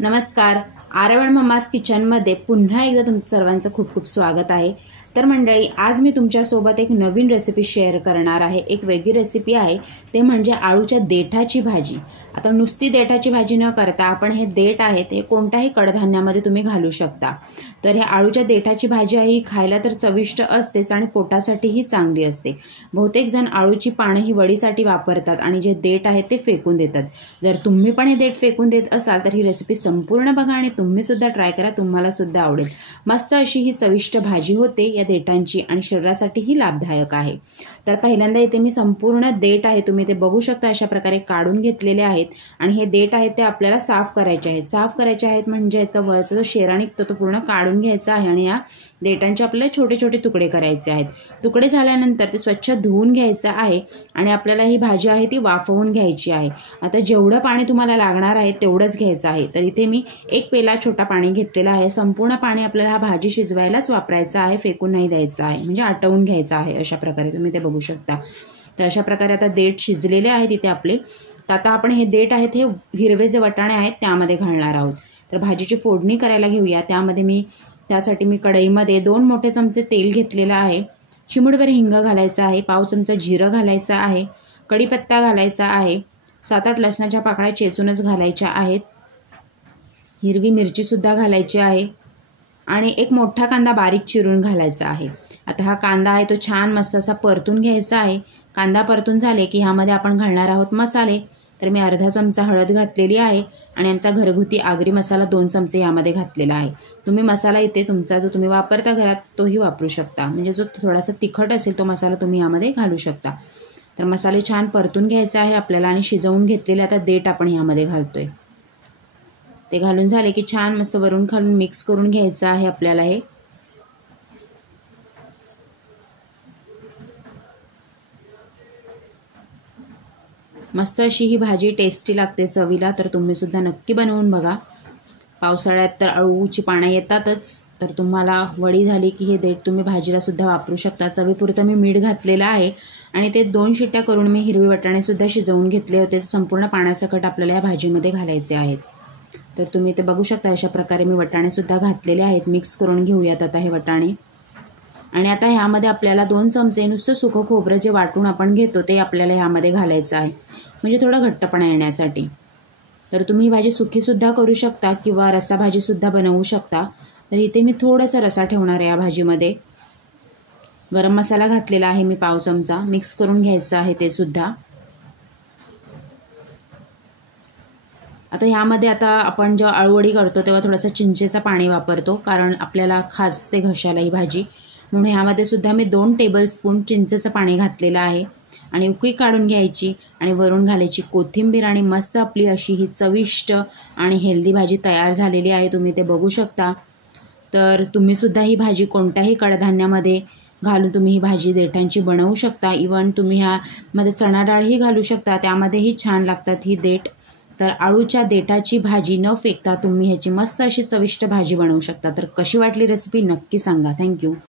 नमस्कार. आरवण मम्माज किचनमध्ये पुन्हा एकदा तुमचं सर्वांचं खूप खूप स्वागत आहे. तर मंडळी, आज मी तुमच्यासोबत एक नवीन रेसिपी शेअर करणार आहे. एक वेगळी रेसिपी आहे, ते म्हणजे आळूच्या देठाची भाजी. आता नुसती देठाची भाजी न करता आपण हे देठ आहे ते कोणत्याही कडधान्यामध्ये तुम्ही घालू शकता. तर हे आळूच्या देठाची भाजी आहे, ही खायला तर चविष्ट असतेच आणि पोटासाठीही चांगली असते. बहुतेक जण आळूची पानं ही वडीसाठी वापरतात आणि जे देठ आहे ते फेकून देतात. जर तुम्ही पण हे देठ फेकून देत असाल तर ही रेसिपी संपूर्ण बघा आणि तुम्ही सुद्धा ट्राय करा, तुम्हाला सुद्धा आवडेल. मस्त अशी ही चविष्ट भाजी होते या देठांची आणि शरीरासाठीही लाभदायक आहे. तर पहिल्यांदा इथे मी संपूर्ण देठ आहे, तुम्ही ते बघू शकता, अशा प्रकारे काढून घेतलेले आहेत. आणि हे देठ आहेत ते आपल्याला साफ करायचे आहेत. साफ करायचे आहेत म्हणजे आता वरचा जो शेरा निघतो तो पूर्ण काढून घ्यायचा आहे आणि या देठांचे आपल्याला छोटे छोटे तुकडे करायचे आहेत. तुकडे झाल्यानंतर ते स्वच्छ धुवून घ्यायचं आहे आणि आपल्याला ही भाजी आहे ती वाफवून घ्यायची आहे. आता जेवढं पाणी तुम्हाला लागणार आहे तेवढंच घ्यायचं आहे. तर इथे मी एक पेला छोटा पाणी घेतलेला आहे. संपूर्ण पाणी आपल्याला हा भाजी शिजवायलाच वापरायचं आहे, फेकून नाही द्यायचं आहे, म्हणजे आटवून घ्यायचं आहे. अशा प्रकारे तुम्ही ते बघू शकता. तर अशा प्रकारे आता देठ शिजलेले आहेत इथे आपले. तर आता आपण हे देठ आहेत हे हिरवे जे वाटाणे आहेत त्यामध्ये घालणार आहोत. तर भाजीची फोडणी करायला घेऊया. त्यासाठी मी कढईमध्ये 2 मोठे चमचे तेल घेतलेलं आहे. चिमूटभर हिंग घालायचा आहे. पाव चमचा जिरं घालायचं आहे. कढीपत्ता घालायचा आहे. 7-8 लसणाच्या पाकळ्या चेचूनच घालायच्या आहेत. हिरवी मिरची सुद्धा घालायची आहे आणि एक मोठा कांदा बारीक चिरून घालायचा आहे. आता हा कांदा आहे तो छान मस्त असा परतून घ्यायचा आहे. कांदा परतून झाले की ह्यामध्ये आपण घालणार आहोत मसाले. तर मी अर्धा चमचा हळद घातलेली आहे आणि आमचा घरगुती आगरी मसाला 2 चमचे यामध्ये घातलेला आहे. तुम्ही मसाला इथे तुमचा जो तुम्ही वापरता घरात तोही वापरू शकता, म्हणजे जो थोडासा तिखट असेल तो मसाला तुम्ही यामध्ये घालू शकता. तर मसाले छान परतून घ्यायचे आहे आपल्याला आणि शिजवून घेतलेले आता देठ आपण यामध्ये घालतोय. ते घालून झाले की छान मस्त वरून खालून मिक्स करून घ्यायचं आहे आपल्याला. हे मस्त अशी ही भाजी टेस्टी लागते चवीला. तर तुम्ही सुद्धा नक्की बनवून बघा. पावसाळ्यात तर अळूची पानं येतातच, तर तुम्हाला वडी झाली की हे देठ तुम्ही भाजीला सुद्धा वापरू शकता. चवीपुरतं मी मीठ घातलेलं आहे आणि ते 2 शिट्ट्या करून मी हिरवे वाटाणे सुद्धा शिजवून घेतले होते. संपूर्ण पाण्यासकट आपल्याला या भाजीमध्ये घालायचे आहेत. तर तुम्ही ते बघू शकता, अशा प्रकारे मी वाटाणे सुद्धा घातलेले आहेत. मिक्स करून घेऊयात आता हे वाटाणे. आणि आता ह्यामध्ये आपल्याला 2 चमचे नुसतं सुकं खोबरं जे वाटून आपण घेतो ते आपल्याला ह्यामध्ये घालायचं आहे, म्हणजे थोडा घट्टपणा येण्यासाठी. तर तुम्ही ही भाजी सुकीसुद्धा करू शकता किंवा रस्सा भाजीसुद्धा बनवू शकता. तर इथे मी थोडासा रस्सा ठेवणार आहे या भाजीमध्ये. गरम मसाला घातलेला आहे मी पाव चमचा. मिक्स करून घ्यायचं आहे ते सुद्धा. आता ह्यामध्ये आता आपण जेव्हा अळूवडी करतो तेव्हा थोडासा चिंचेचं पाणी वापरतो, कारण आपल्याला खाजते घशाला ही भाजी, म्हणून ह्यामध्ये सुद्धा मी 2 टेबलस्पून चिंचेचं पाणी घातलेलं आहे. आणि उकळी काढून घ्यायची आणि वरून घालायची कोथिंबीर आणि मस्त आपली अशी ही चविष्ट आणि हेल्दी भाजी तयार झालेली आहे. तुम्ही ते बघू शकता. तर तुम्ही सुद्धा ही भाजी कोणत्याही कडधान्यामध्ये घालून तुम्ही ही भाजी देठांची बनवू शकता. इवन तुम्ही ह्यामध्ये चणा डाळही घालू शकता, त्यामध्येही छान लागतात ही देठ. तर आळूच्या देठाची भाजी न फेकता तुम्ही ह्याची मस्त अशी चविष्ट भाजी बनवू शकता. तर कशी वाटली रेसिपी नक्की सांगा. थँक्यू.